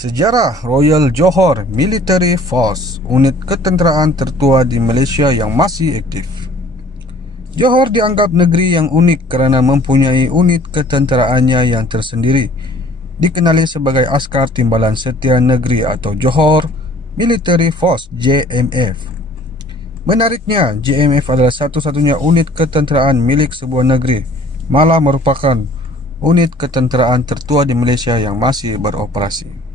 Sejarah Royal Johor Military Force, unit ketenteraan tertua di Malaysia yang masih aktif. Johor dianggap negeri yang unik kerana mempunyai unit ketenteraannya yang tersendiri, dikenali sebagai Askar Timbalan Setia Negeri atau Johor Military Force JMF. Menariknya, JMF adalah satu-satunya unit ketenteraan milik sebuah negeri, malah merupakan unit ketenteraan tertua di Malaysia yang masih beroperasi.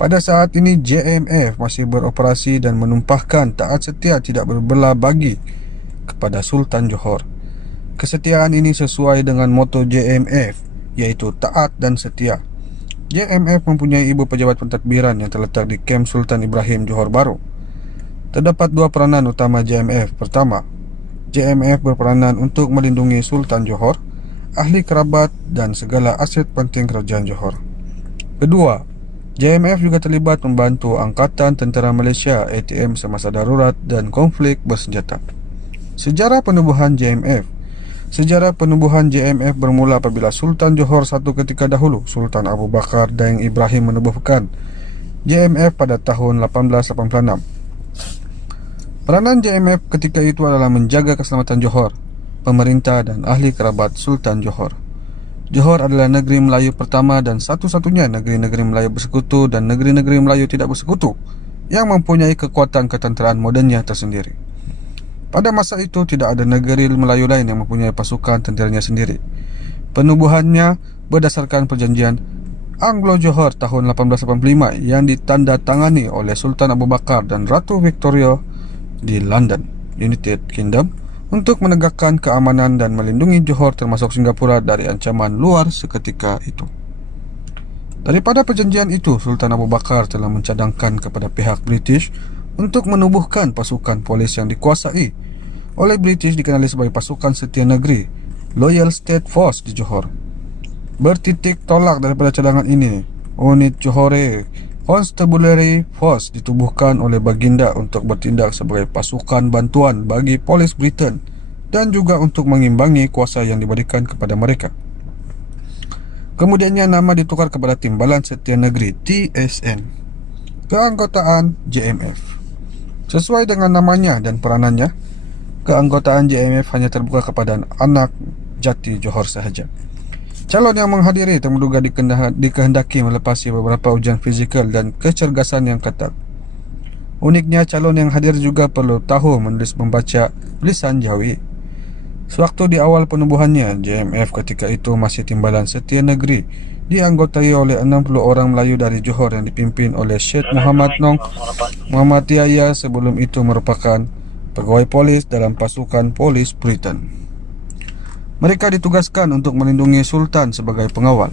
Pada saat ini JMF masih beroperasi dan menumpahkan taat setia tidak berbelah bagi kepada Sultan Johor. Kesetiaan ini sesuai dengan moto JMF, iaitu taat dan setia. JMF mempunyai ibu pejabat pentadbiran yang terletak di Kem Sultan Ibrahim Johor Bahru. Terdapat dua peranan utama JMF. Pertama, JMF berperanan untuk melindungi Sultan Johor, ahli kerabat dan segala aset penting kerajaan Johor. Kedua, JMF juga terlibat membantu Angkatan Tentera Malaysia ATM semasa darurat dan konflik bersenjata. Sejarah penubuhan JMF. Sejarah penubuhan JMF bermula apabila Sultan Johor satu ketika dahulu, Sultan Abu Bakar Daeng Ibrahim menubuhkan JMF pada tahun 1886. Peranan JMF ketika itu adalah menjaga keselamatan Johor, pemerintah dan ahli kerabat Sultan Johor. Johor adalah negeri Melayu pertama dan satu-satunya negeri-negeri Melayu bersekutu dan negeri-negeri Melayu tidak bersekutu yang mempunyai kekuatan ketenteraan modennya tersendiri. Pada masa itu tidak ada negeri Melayu lain yang mempunyai pasukan tenteranya sendiri. Penubuhannya berdasarkan perjanjian Anglo-Johor tahun 1885 yang ditandatangani oleh Sultan Abu Bakar dan Ratu Victoria di London, United Kingdom, untuk menegakkan keamanan dan melindungi Johor termasuk Singapura dari ancaman luar seketika itu. Daripada perjanjian itu, Sultan Abu Bakar telah mencadangkan kepada pihak British untuk menubuhkan pasukan polis yang dikuasai oleh British dikenali sebagai pasukan setia negeri, Loyal State Force di Johor. Bertitik tolak daripada cadangan ini, unit Johore Constabulary Force ditubuhkan oleh Baginda untuk bertindak sebagai pasukan bantuan bagi polis Britain dan juga untuk mengimbangi kuasa yang diberikan kepada mereka. Kemudiannya nama ditukar kepada Timbalan Setia Negeri TSN. Keanggotaan JMF. Sesuai dengan namanya dan peranannya, keanggotaan JMF hanya terbuka kepada anak jati Johor sahaja. Calon yang menghadiri terduga dikehendaki melepasi beberapa ujian fizikal dan kecergasan yang ketat. Uniknya, calon yang hadir juga perlu tahu menulis membaca lisan Jawi. Sewaktu di awal penubuhannya, JMF ketika itu masih Timbalan Setia Negeri, dianggotai oleh 60 orang Melayu dari Johor yang dipimpin oleh Syed Muhammad Nong Muhammad Yahya, sebelum itu merupakan pegawai polis dalam pasukan polis Britain. Mereka ditugaskan untuk melindungi Sultan sebagai pengawal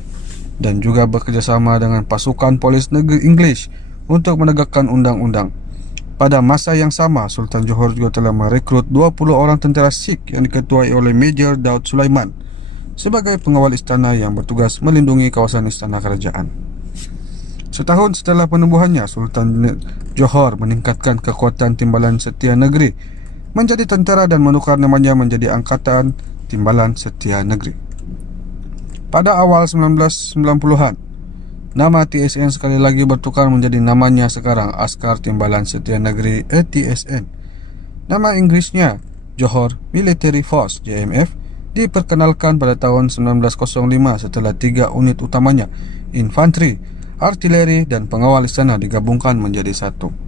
dan juga bekerjasama dengan pasukan polis negeri English untuk menegakkan undang-undang. Pada masa yang sama, Sultan Johor juga telah merekrut 20 orang tentera Sikh yang diketuai oleh Major Daud Sulaiman sebagai pengawal istana yang bertugas melindungi kawasan istana kerajaan. Setahun setelah penubuhannya, Sultan Johor meningkatkan kekuatan Timbalan Setia Negeri menjadi tentera dan menukar namanya menjadi Angkatan Timbalan Setia Negeri. Pada awal 1990-an, nama TSN sekali lagi bertukar menjadi namanya sekarang, Askar Timbalan Setia Negeri ATSN. Nama Inggrisnya Johor Military Force JMF diperkenalkan pada tahun 1905 setelah 3 unit utamanya, infanteri, artileri dan pengawal istana digabungkan menjadi satu.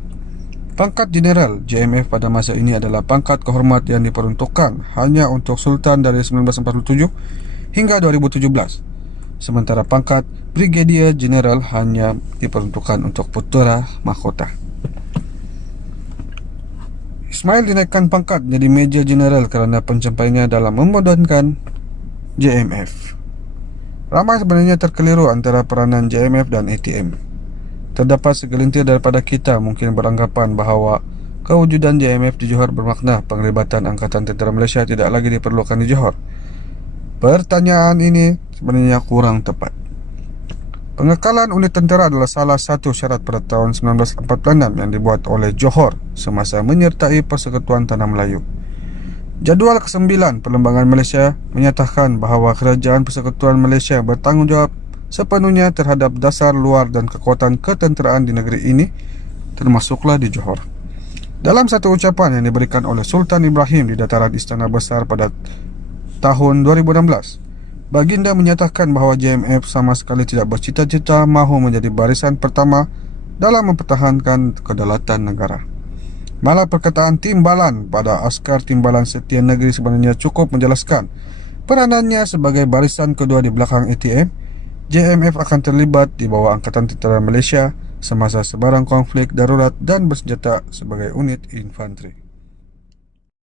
Pangkat Jeneral JMF pada masa ini adalah pangkat kehormat yang diperuntukkan hanya untuk Sultan dari 1947 hingga 2017. Sementara pangkat Brigadier General hanya diperuntukkan untuk putera mahkota. Ismail dinaikkan pangkat menjadi Major General kerana pencapaiannya dalam memodernikan JMF. Ramai sebenarnya terkeliru antara peranan JMF dan ATM. Terdapat segelintir daripada kita mungkin beranggapan bahawa kewujudan JMF di Johor bermakna penglibatan Angkatan Tentera Malaysia tidak lagi diperlukan di Johor. Pertanyaan ini sebenarnya kurang tepat. Pengekalan unit tentera adalah salah satu syarat pada tahun 1946 yang dibuat oleh Johor semasa menyertai Persekutuan Tanah Melayu. Jadual ke-9 Perlembagaan Malaysia menyatakan bahawa Kerajaan Persekutuan Malaysia bertanggungjawab sepenuhnya terhadap dasar luar dan kekuatan ketenteraan di negeri ini, termasuklah di Johor. Dalam satu ucapan yang diberikan oleh Sultan Ibrahim di dataran Istana Besar pada tahun 2016, Baginda menyatakan bahawa JMF sama sekali tidak bercita-cita mahu menjadi barisan pertama dalam mempertahankan kedaulatan negara. Malah perkataan timbalan pada askar timbalan setia negeri sebenarnya cukup menjelaskan peranannya sebagai barisan kedua di belakang ATM. JMF akan terlibat di bawah Angkatan Tentera Malaysia semasa sebarang konflik darurat dan bersenjata sebagai unit infanteri.